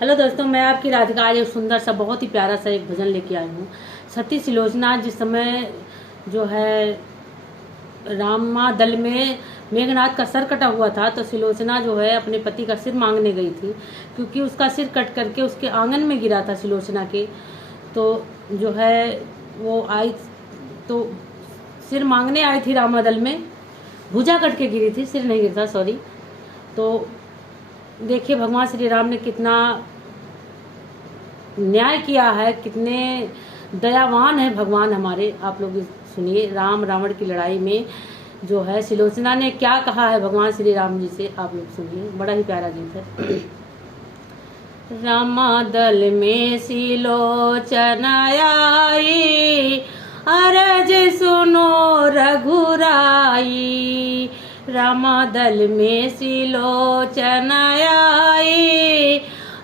Hello दोस्तों, मैं आपकी राधिका आज एक सुंदर सा बहुत ही प्यारा सा एक भजन लेके आई हूँ। सती सिलोचना जिस समय जो है रामा दल में मेघनाथ का सर कटा हुआ था, तो सिलोचना जो है अपने पति का सिर मांगने गई थी, क्योंकि उसका सिर कट करके उसके आंगन में गिरा था सिलोचना के। तो जो है वो आई तो सिर मांगने आई थी रामा दल में, भुजा कट के गिरी थी, सिर नहीं गिरता, सॉरी। तो देखिए भगवान श्री राम ने कितना न्याय किया है, कितने दयावान है भगवान हमारे। आप लोग सुनिए, राम रावण की लड़ाई में जो है सिलोचना ने क्या कहा है भगवान श्री राम जी से, आप लोग सुनिए, बड़ा ही प्यारा गीत है। रामा दल में सिलोचना आई, अरज सुनो रघुराई। रामा दल में सिलोचना आई,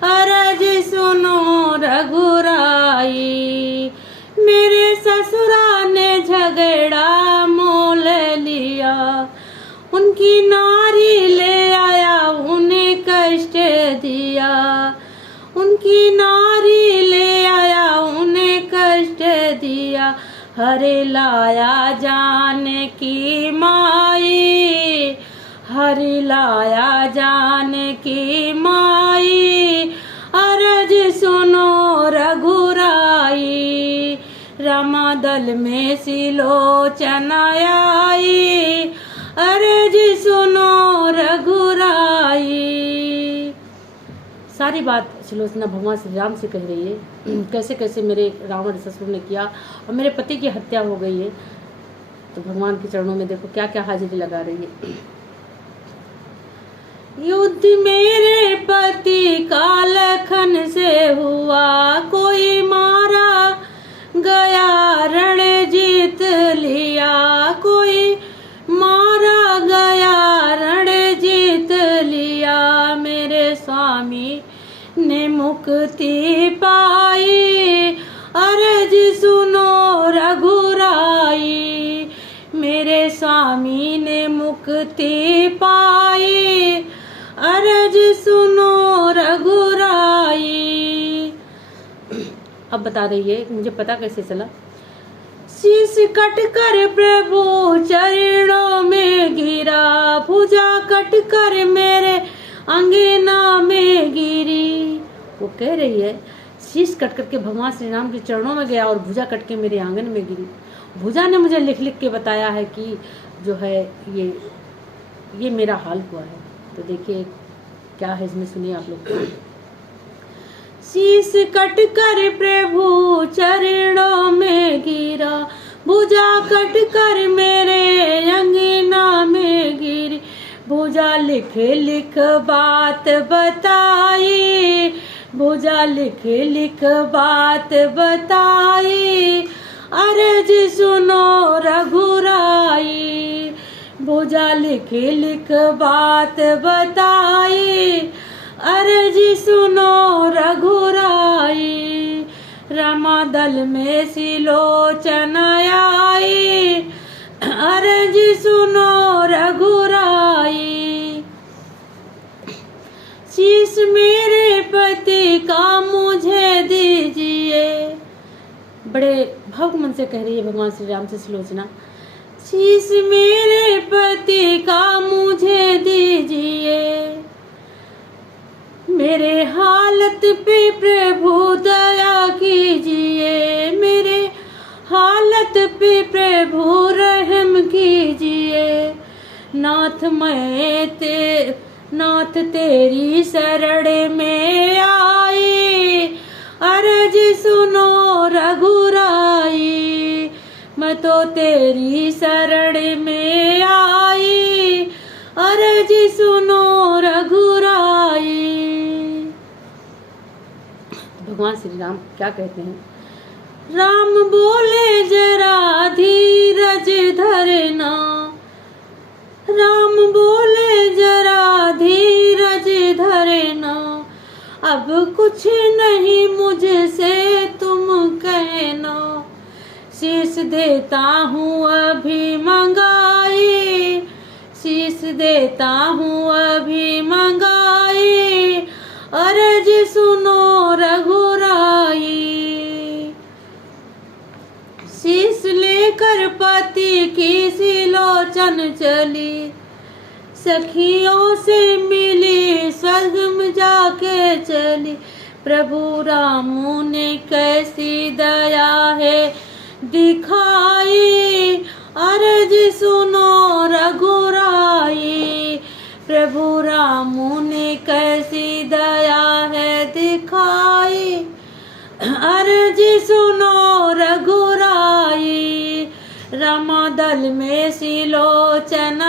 अरज सुनो रघुराई। मेरे ससुरा ने झगड़ा मोल लिया, उनकी नारी ले आया उन्हें कष्ट दिया। उनकी नारी ले आया उन्हें कष्ट दिया। हरे लाया जाने की माई, हरि लाया जाने की माई, अरज सुनो रघुराई। रामा दल में सिलोचना आई, अरज सुनो रघुराई। सारी बात सिलोचना भगवान श्री राम से कह रही है, कैसे कैसे मेरे रावण ससुर ने किया और मेरे पति की हत्या हो गई है। तो भगवान के चरणों में देखो क्या क्या हाजिरी लगा रही है। युद्ध मेरे पति का लखन से हुआ, कोई मारा गया रण जीत लिया। कोई मारा गया रण जीत लिया। मेरे स्वामी ने मुक्ति पाई, अरज सुनो रघुराई। मेरे स्वामी ने मुक्ति पाई, अरज सुनो रघुराई। अब बता रही है मुझे पता कैसे चला। शीश कट कर प्रभु चरणों में गिरा, भुजा कट कर मेरे अंगना में गिरी। वो कह रही है शीश कट करके भगवान श्री राम के चरणों में गया और भुजा कट के मेरे आंगन में गिरी। भुजा ने मुझे लिख लिख के बताया है कि जो है ये मेरा हाल हुआ है। तो देखिए क्या है इसमें, सुनिए आप लोग। शीश कट कर प्रभु चरणों में गिरा, भुजा कट कर मेरे अंगना में गिरी। भुजा लिख लिख बात बताई, भुजा लिख लिख बात बताई, अरज सुनो रघुराई। भुजा लिख लिख बात बताई, अरज सुनो रघुराई। रामा दल में सिलोचना आई, अरज सुनो रघुराई। शीश मेरे पति का मुझे दीजिए, बड़े भावुक मन से कह रही है भगवान श्री राम से सिलोचना। शीश मेरे पति का मुझे दीजिए, मेरे हालत पे प्रभु दया कीजिए। मेरे हालत पे प्रभु रहम कीजिए। नाथ तेरी शरण में आई, अरज सुनो रघुराई। मैं तो तेरी शरण में आई, अरज सुनो रघुराई। भगवान श्री राम क्या कहते हैं। राम बोले जरा धीरज धरना, राम बोले जरा धीरज धरना। अब कुछ नहीं मुझसे तुम कहना, शीश देता हूँ अभी मंगाई, शीश देता हूँ अभी मंगाई। अर्ज सुनो रघुराई। शीश लेकर पति की सिलोचन चली, सखियों से मिली स्वर्ग में जाके चली। प्रभु राम ने कैसी दया है दिखाई, अर्ज सुनो रघुराई। प्रभु राम ने कैसी दया है दिखाई, अर्ज सुनो रघुराई। रमादल में सिलोचन